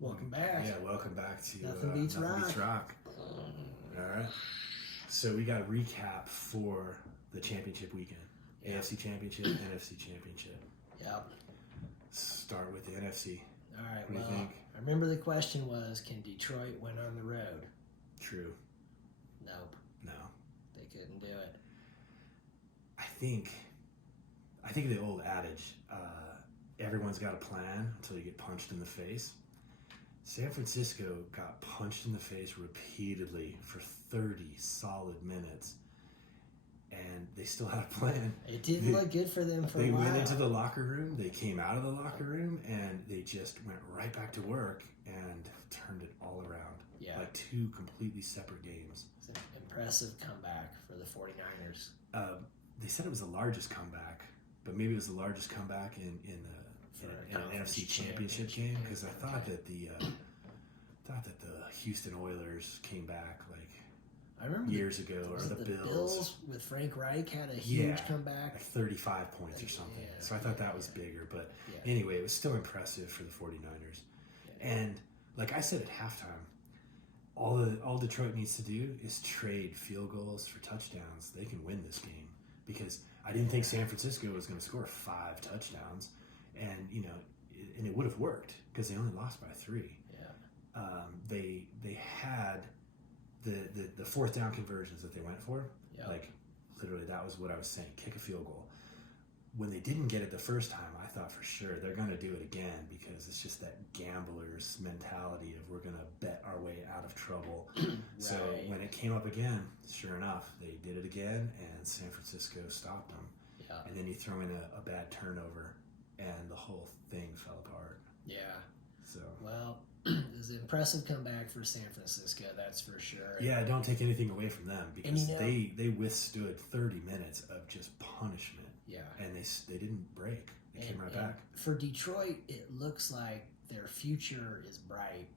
Welcome back. Yeah, welcome back to Nothing Beats Rock. All right. So we got a recap for the championship weekend. AFC Championship, NFC Championship. Yep. Start with the NFC. All right. What do you think? I remember the question was, can Detroit win on the road? True. Nope. No. They couldn't do it. I think the old adage, everyone's got a plan until you get punched in the face. San Francisco got punched in the face repeatedly for 30 solid minutes, and they still had a plan. It didn't look good for them for a while. They went into the locker room, they came out of the locker room, and they just went right back to work and turned it all around. Yeah. Like two completely separate games. It's an impressive comeback for the 49ers. They said it was the largest comeback, but maybe it was the largest comeback in an NFC Championship game, because I thought that the Houston Oilers came back I remember years ago, or the Bills with Frank Reich had a huge comeback, like 35 points or something. Yeah, so I thought that was bigger, but anyway, it was still impressive for the 49ers. And like I said at halftime, all Detroit needs to do is trade field goals for touchdowns. They can win this game, because I didn't think San Francisco was going to score 5 touchdowns, and it would have worked because they only lost by 3. Yeah. They had the fourth down conversions that they went for. Yep. Like literally, that was what I was saying. Kick a field goal. When they didn't get it the first time, I thought for sure they're going to do it again, because it's just that gambler's mentality of, we're going to bet our way out of trouble. Right. So when it came up again, sure enough, they did it again, and San Francisco stopped them. Yeah. And then you throw in a bad turnover, and the whole thing fell apart. Yeah. So well, it was an impressive comeback for San Francisco, that's for sure. Yeah, don't take anything away from them, because they withstood 30 minutes of just punishment. Yeah. And they didn't break. They came right back. For Detroit, it looks like their future is bright.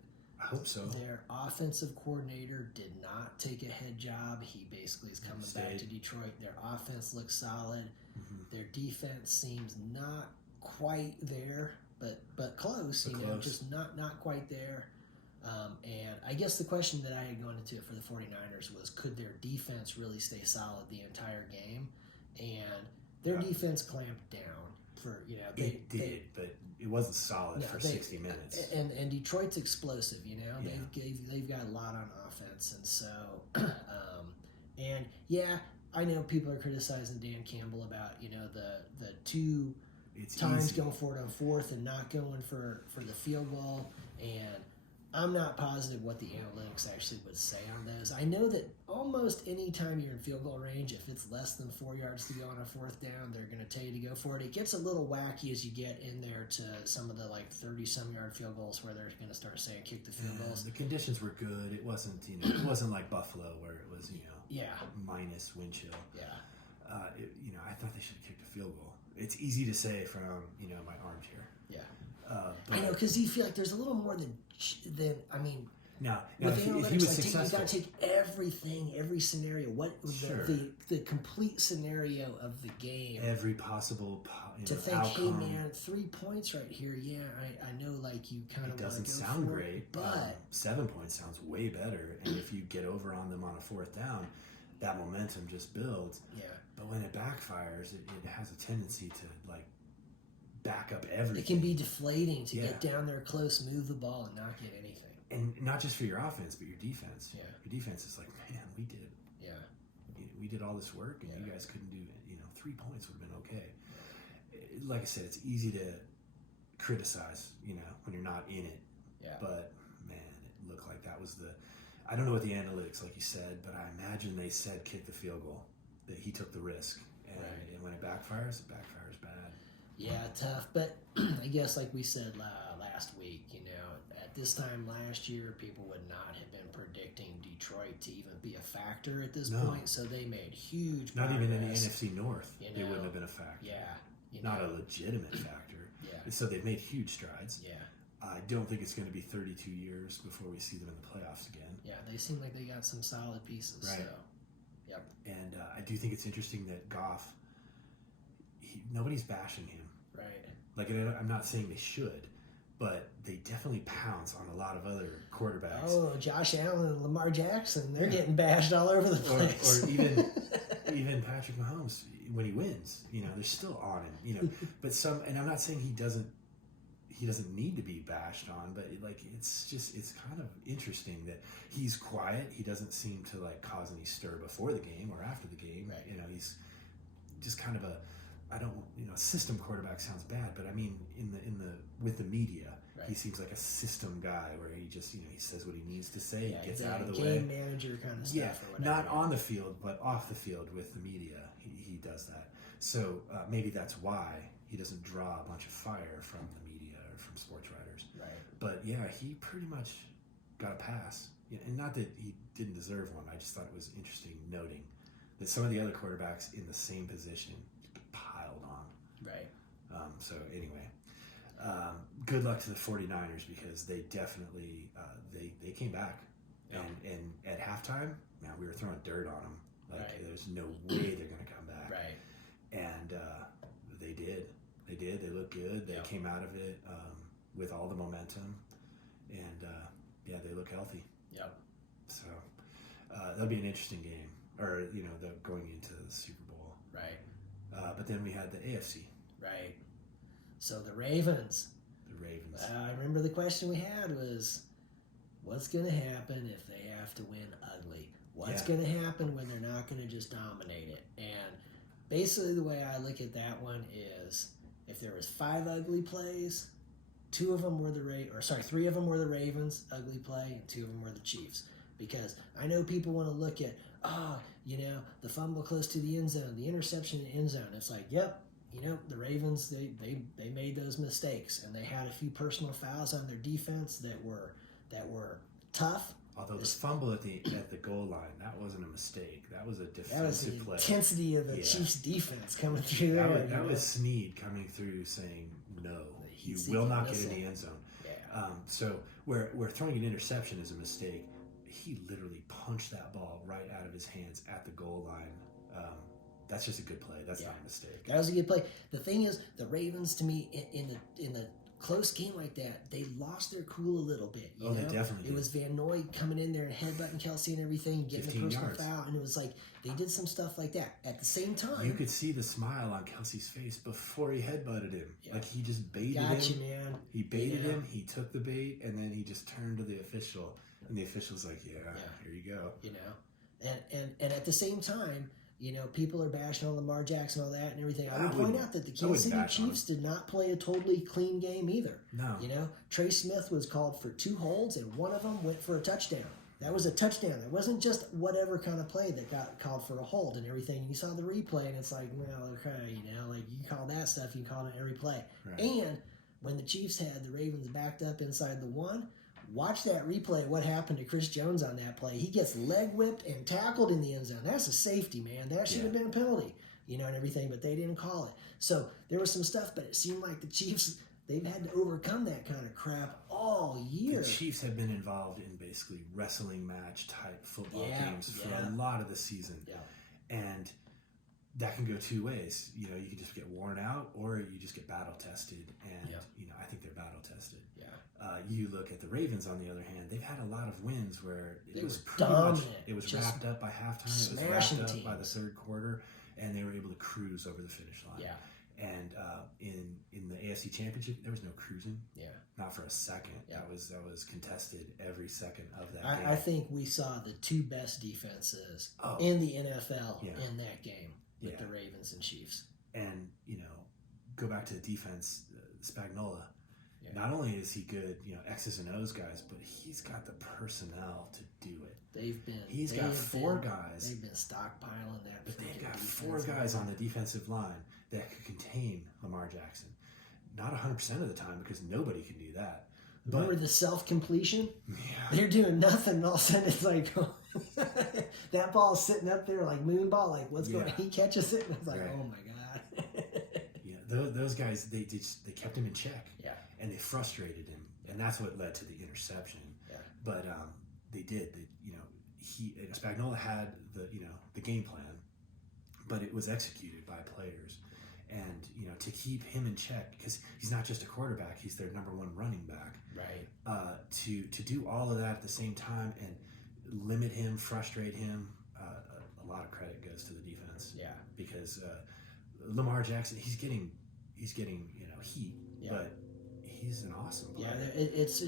I hope so. Their offensive coordinator did not take a head job. He basically is coming back to Detroit. Their offense looks solid. Mm-hmm. Their defense seems not quite there, but close. Just not quite there. And I guess the question that I had going into it for the 49ers was, could their defense really stay solid the entire game? And their defense clamped down for it did, but it wasn't solid for 60 minutes. And Detroit's explosive, they've got a lot on offense, and so I know people are criticizing Dan Campbell about the two times going for it on fourth and not going for the field goal, and I'm not positive what the analytics actually would say on those. I know that almost any time you're in field goal range, if it's less than 4 yards to go on a fourth down, they're going to tell you to go for it. It gets a little wacky as you get in there to some of the 30-some yard field goals where they're going to start saying kick the field goals. The conditions were good. It wasn't it wasn't like Buffalo where it was minus wind chill. Yeah. I thought they should have kicked a field goal. It's easy to say from my armchair. Yeah. But I know, because you feel like there's a little more than I mean. Now if he was successful, you got to take everything, every scenario. The complete scenario of the game, every possible to think, outcome. Hey man, 3 points right here. Yeah, I know. You kind of doesn't sound great, but 7 points sounds way better. And if you get over on them on a fourth down, that momentum just builds. Yeah. But when it backfires, it has a tendency to back up everything. It can be deflating to get down there close, move the ball, and not get anything. And not just for your offense, but your defense. Yeah. Your defense is like, man, we did all this work, and you guys couldn't do it. 3 points would have been okay. Yeah. Like I said, it's easy to criticize, when you're not in it. Yeah. But man, it looked like that was I don't know what the analytics, like you said, but I imagine they said kick the field goal, that he took the risk, and when it backfires bad. Yeah, tough. But I guess, like we said last week, at this time last year, people would not have been predicting Detroit to even be a factor at this point. So they made huge progress. Not even in the NFC North, it wouldn't have been a factor. Yeah. Not a legitimate factor. Yeah. So they've made huge strides. Yeah. I don't think it's going to be 32 years before we see them in the playoffs again. Yeah, they seem like they got some solid pieces. Right. So. Yep. And I do think it's interesting that Goff, nobody's bashing him. Right. I'm not saying they should, but they definitely pounce on a lot of other quarterbacks. Oh, Josh Allen and Lamar Jackson, they're getting bashed all over the place. Or even Patrick Mahomes, when he wins, they're still on him, But and I'm not saying he doesn't need to be bashed on, but it's kind of interesting that he's quiet. He doesn't seem to cause any stir before the game or after the game. Right. He's just kind of system quarterback sounds bad, but I mean with the media, right. He seems like a system guy where he just he says what he needs to say, he gets out of the way. Game manager kind of stuff. Yeah, or whatever. Not on the field, but off the field with the media, he does that. So maybe that's why he doesn't draw a bunch of fire from the media or from sports writers. Right. But yeah, he pretty much got a pass, and not that he didn't deserve one. I just thought it was interesting noting that some of the other quarterbacks in the same position piled on. Right. So anyway, good luck to the 49ers because they definitely they came back, and at halftime, man, we were throwing dirt on them. There's no way they're going to come back. Right. And they did. They looked good. They came out of it with all the momentum, and they look healthy. Yep. So that'll be an interesting game, or going into the Super Bowl. Right. But then we had the AFC. Right. So the Ravens. I remember the question we had was, what's going to happen if they have to win ugly? What's going to happen when they're not going to just dominate it? And basically the way I look at that one is, if there was 5 ugly plays, 3 of them were the Ravens, ugly play, and 2 of them were the Chiefs. Because I know people want to look at, the fumble close to the end zone, the interception in the end zone. It's like, yep, the Ravens, they made those mistakes, and they had a few personal fouls on their defense that were tough. Although the fumble at the goal line, that wasn't a mistake. That was a defensive play. Intensity of the Chiefs' defense coming through there. That was Snead coming through saying, no, you will not get in the end zone. Yeah. So where throwing an interception is a mistake, he literally punched that ball right out of his hands at the goal line. That's just a good play. That's not a mistake. That was a good play. The thing is, the Ravens, to me, in the close game like that, they lost their cool a little bit. You know? They definitely did. It was Van Noy coming in there and headbutting Kelsey and everything, getting a personal foul, and it was like they did some stuff like that. At the same time, you could see the smile on Kelsey's face before he headbutted him. Yeah. Like he just baited him. Gotcha, man. He baited him. He took the bait, and then he just turned to the official, and the official's like, "Yeah, here you go." And at the same time, people are bashing on Lamar Jackson and all that and everything. I would point out that the Kansas City Chiefs did not play a totally clean game either. No. Trey Smith was called for 2 holds, and one of them went for a touchdown. That was a touchdown. It wasn't just whatever kind of play that got called for a hold and everything. And you saw the replay, and it's like, well, okay, you call that stuff, you call it every play. Right. And when the Chiefs had the Ravens backed up inside the 1, watch that replay. What happened to Chris Jones on that play? He gets leg whipped and tackled in the end zone. That's a safety, man. That should have been a penalty, and everything, but they didn't call it. So there was some stuff, but it seemed like the Chiefs, they've had to overcome that kind of crap all year. The Chiefs have been involved in basically wrestling match type football games for a lot of the season. Yeah. And that can go 2 ways. You can just get worn out, or you just get battle tested. And I think they're battle tested. Yeah. You look at the Ravens, on the other hand, they've had a lot of wins where it was pretty dominant. much, it was wrapped up by halftime, it was wrapped up by the third quarter, and they were able to cruise over the finish line. Yeah. And in the AFC Championship, there was no cruising. Yeah. Not for a second. Yeah. That was contested every second of that game. I think we saw the 2 best defenses in the NFL in that game with the Ravens and Chiefs. And, go back to the defense, Spagnuolo. Yeah. Not only is he good, X's and O's guys, but he's got the personnel to do it. He's got 4 guys. They've been stockpiling that. But they've got 4 guys on the defensive line that could contain Lamar Jackson. Not 100% of the time, because nobody can do that. Remember the self-completion? Yeah. They're doing nothing, and all of a sudden it's like, that ball's sitting up there like moon ball, like what's going on? He catches it, and it's like, oh my God. Those guys, they kept him in check. Yeah. And they frustrated him, and that's what led to the interception. Yeah. But they did. Spagnuolo had the game plan, but it was executed by players. And, you know, to keep him in check, because he's not just a quarterback, he's their number one running back. Right. To do all of that at the same time and limit him, frustrate him, a lot of credit goes to the defense. Yeah. Because Lamar Jackson, he's getting you know, heat, but he's an awesome player. Yeah, if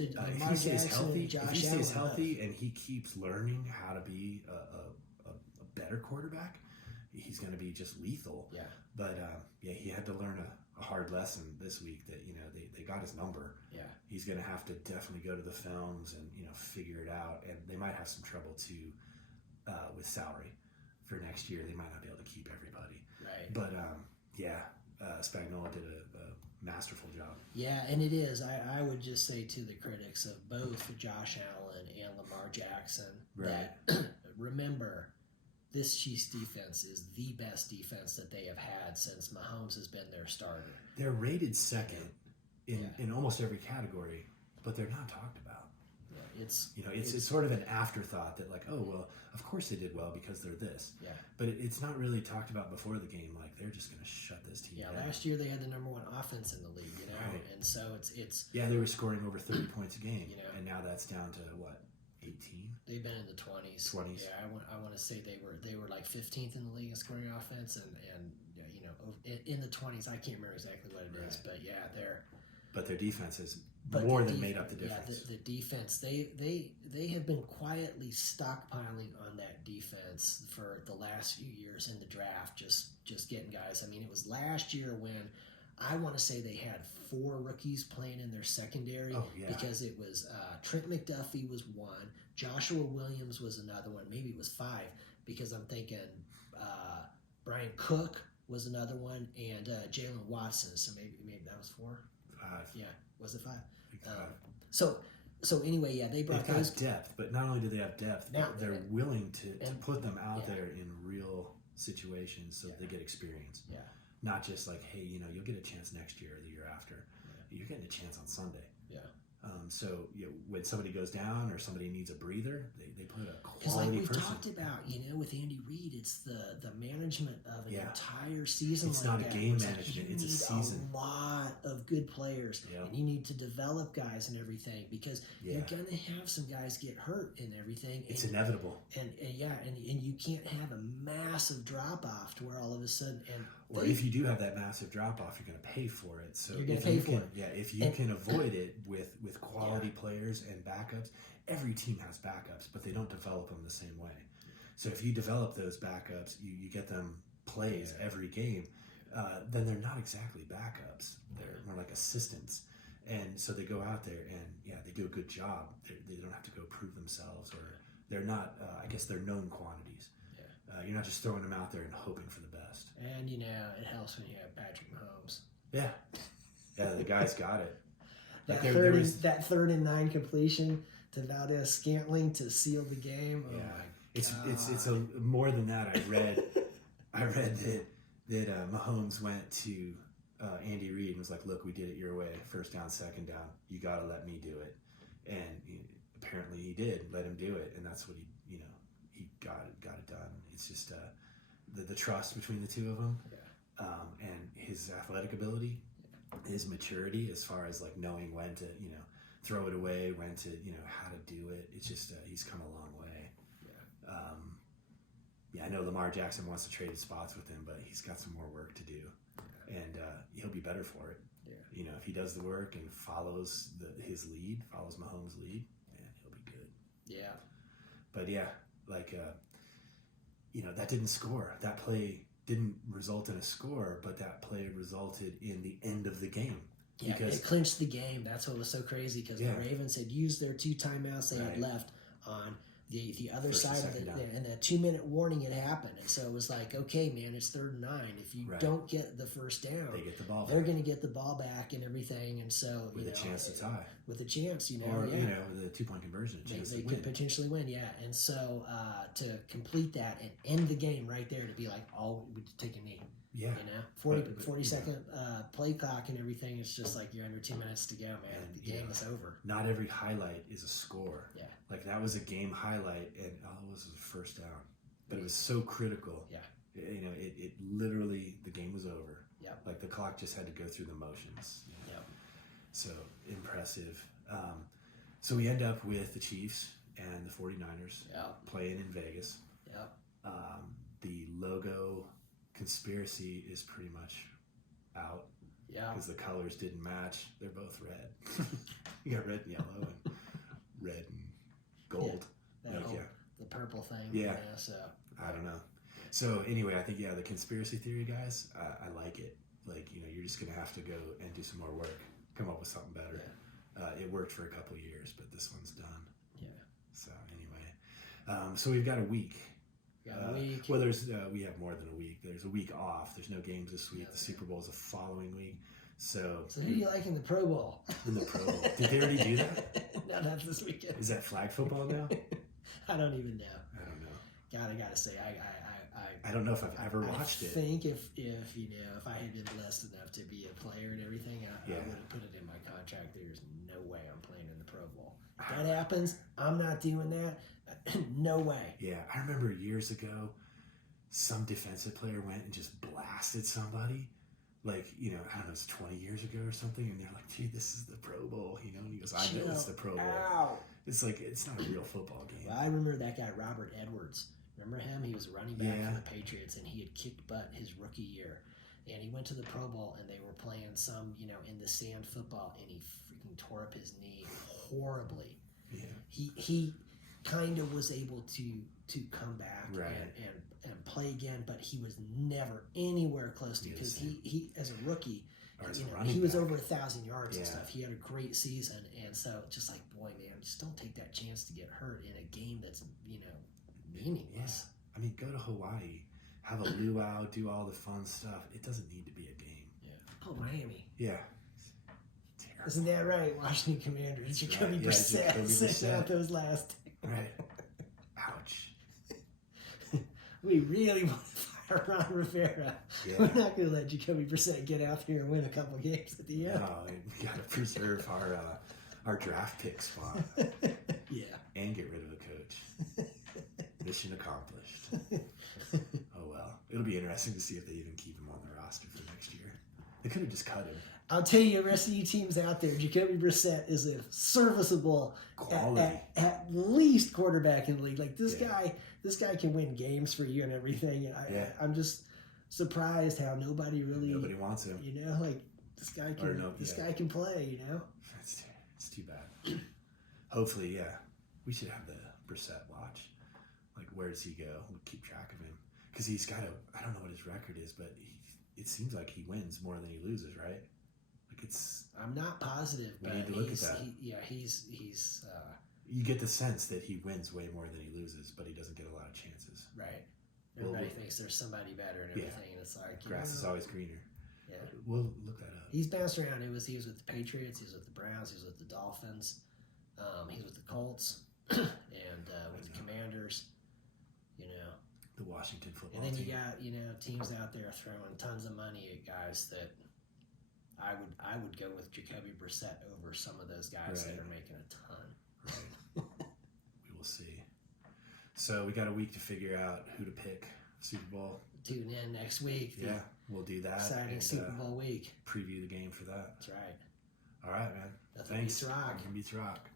he stays healthy and he keeps learning how to be a better quarterback, he's going to be just lethal. Yeah. But he had to learn a hard lesson this week that, you know, they got his number. Yeah. He's going to have to definitely go to the films and, you know, figure it out. And they might have some trouble too with salary for next year. They might not be able to keep everybody. Right. But Spagnuolo did a masterful job. Yeah, and it is. I would just say to the critics of both Josh Allen and Lamar Jackson that remember, this Chiefs defense is the best defense that they have had since Mahomes has been their starter. They're rated second in almost every category, but they're not talked about. Yeah, it's sort of an afterthought that, like, oh, well, of course they did well because they're this. Yeah. But it's not really talked about before the game. Like, they're just going to shut this team down. Yeah, last year they had the number one offense in the league, you know, right. And so it's yeah, they were scoring over 30 points a game, you know, and now that's down to what, 18? They've been in the 20s. Yeah, I want to say they were like 15th in the league in scoring offense, and you know, in the 20s. I can't remember exactly what it is, but yeah, But their defense has more than made up the difference. Yeah, the defense, they have been quietly stockpiling on that defense for the last few years in the draft, just getting guys. I mean, it was last year when I want to say they had 4 rookies playing in their secondary because it was Trent McDuffie was one, Joshua Williams was another one, maybe it was 5 because I'm thinking Brian Cook was another one, and Jalen Watson. So maybe that was 4. 5. Yeah, was it 5? 5. So anyway, yeah, they brought those depth, but not only do they have depth, now, they're willing to put them out there in real situations so that they get experience. Yeah. Not just like, hey, you know, you'll get a chance next year or the year after. Yeah. You're getting a chance on Sunday. Yeah. So when somebody goes down or somebody needs a breather, they put a quality person. Like we've person. talked about, you know, with Andy Reid, it's the management of an entire season. It's like not a game management; it's a season. A lot of good players, and you need to develop guys and everything because you're going to have some guys get hurt and everything. It's inevitable. And you can't have a massive drop off to where all of a sudden or if you do have that massive drop off, you're going to pay for it. So you're going to pay for it. Yeah, if you can avoid it with quality players and backups, every team has backups, but they don't develop them the same way. So if you develop those backups, you get them plays every game, then they're not exactly backups. They're more like assistants. And so they go out there and, they do a good job. They don't have to go prove themselves, or they're not, I guess they're known quantities. You're not just throwing them out there and hoping for the best. And, you know, it helps when you have Patrick Mahomes. Yeah. Yeah, the guy's got it. That 3rd and 9 completion to Valdez-Scantling to seal the game. Oh my God. It's more than that. I read that Mahomes went to Andy Reid and was like, "Look, we did it your way. First down, second down. You got to let me do it." And apparently he did. Let him do it, and that's what he got it done. It's just the trust between the two of them, and his athletic ability. His maturity as far as like knowing when to throw it away, when to how to do it. It's just he's come a long way. I know Lamar Jackson wants to trade spots with him, but he's got some more work to do, and he'll be better for it. If he does the work and follows follows Mahomes' lead, man, he'll be good. But that didn't score. That play didn't result in a score, but that play resulted in the end of the game. Yeah, because it clinched the game. That's what was so crazy, because the Ravens had used their 2 timeouts they had left on the other side of it, and that 2-minute warning had happened. And so it was like, okay, man, it's 3rd and 9. If you don't get the first down, they get the ball they're going to get the ball back and everything. And so with a chance to tie, with a chance, or with a 2-point conversion, they could potentially win. And so to complete that and end the game right there, to be like, we take a knee. 40-second play clock and everything. It's just like you're under 2 minutes to go, man. And the game is over. Not every highlight is a score. Yeah. Like that was a game highlight, and all it was a first down, but it was so critical. Yeah. It literally, the game was over. Yep. Like the clock just had to go through the motions. Yep. So impressive. So we end up with the Chiefs and the 49ers playing in Vegas. Yep. The logo conspiracy is pretty much out. Yeah. Because the colors didn't match. They're both red. You got red and yellow and red and gold. Yeah. The purple thing. Yeah. So I don't know. So anyway, I think the conspiracy theory guys, I like it. Like, you're just gonna have to go and do some more work, come up with something better. Yeah. It worked for a couple years, but this one's done. Yeah. So anyway, so we've got a week. Well, we have more than a week. There's a week off. There's no games this week. The Super Bowl is the following week. So who do you like in the Pro Bowl? In the Pro Bowl, did they already do that? No, not this weekend. Is that flag football now? I don't even know. I don't know. I gotta say, I don't know if I've ever watched it. I think if I had been blessed enough to be a player and everything, I would have put it in my contract. There's no way I'm playing in the Pro Bowl. If that happens, I'm not doing that. No way. Yeah, I remember years ago, some defensive player went and just blasted somebody. Like, I don't know, it's 20 years ago or something, and they're like, dude, this is the Pro Bowl, and he goes, I know it's the Pro Bowl. Ow. It's like, it's not a real football game. Well, I remember that guy, Robert Edwards. Remember him? He was a running back for the Patriots, and he had kicked butt his rookie year. And he went to the Pro Bowl, and they were playing some, in the sand football, and he freaking tore up his knee horribly. Yeah. He kind of was able to come back and play again, but he was never anywhere close to, because he as a rookie, he was over 1,000 yards and stuff. He had a great season, and so just like, boy, man, just don't take that chance to get hurt in a game that's meaningless. Yeah. I mean, go to Hawaii, have a luau, do all the fun stuff. It doesn't need to be a game. Yeah. Oh, Miami. Yeah. Terrible. Isn't that right? Washington Commanders. Jacoby Brissett sitting out those last. Right. Ouch. We really want to fire Ron Rivera. Yeah. We're not going to let Jacoby Brissett get out here and win a couple games at the end. No, we got to preserve our draft pick spot. Yeah. And get rid of the coach. Mission accomplished. Oh well. It'll be interesting to see if they even keep him on the roster for next year. They could have just cut him. I'll tell you, the rest of you teams out there, Jacoby Brissett is a serviceable, at least quarterback in the league. Like this guy can win games for you and everything. And I'm just surprised how nobody wants him. Like this guy can play. It's too bad. Hopefully, we should have the Brissett watch. Like, where does he go? We'll keep track of him, because he's got I don't know what his record is, but it seems like he wins more than he loses, right? Like I'm not positive, we but need to look at that. He's. You get the sense that he wins way more than he loses, but he doesn't get a lot of chances. Right. Everybody thinks there's somebody better and everything, and it's like grass is always greener. Yeah, we'll look that up. He's bounced around. He was with the Patriots. He was with the Browns. He was with the Dolphins. He's with the Colts and with the Commanders. The Washington football team. And then you got teams out there throwing tons of money at guys that I would go with Jacoby Brissett over some of those guys that are making a ton. Right. We will see. So we got a week to figure out who to pick Super Bowl. Tune in next week. Yeah, we'll do that. Exciting Super Bowl week. Preview the game for that. That's right. All right, man. Nothing beats rock. Nothing beats rock.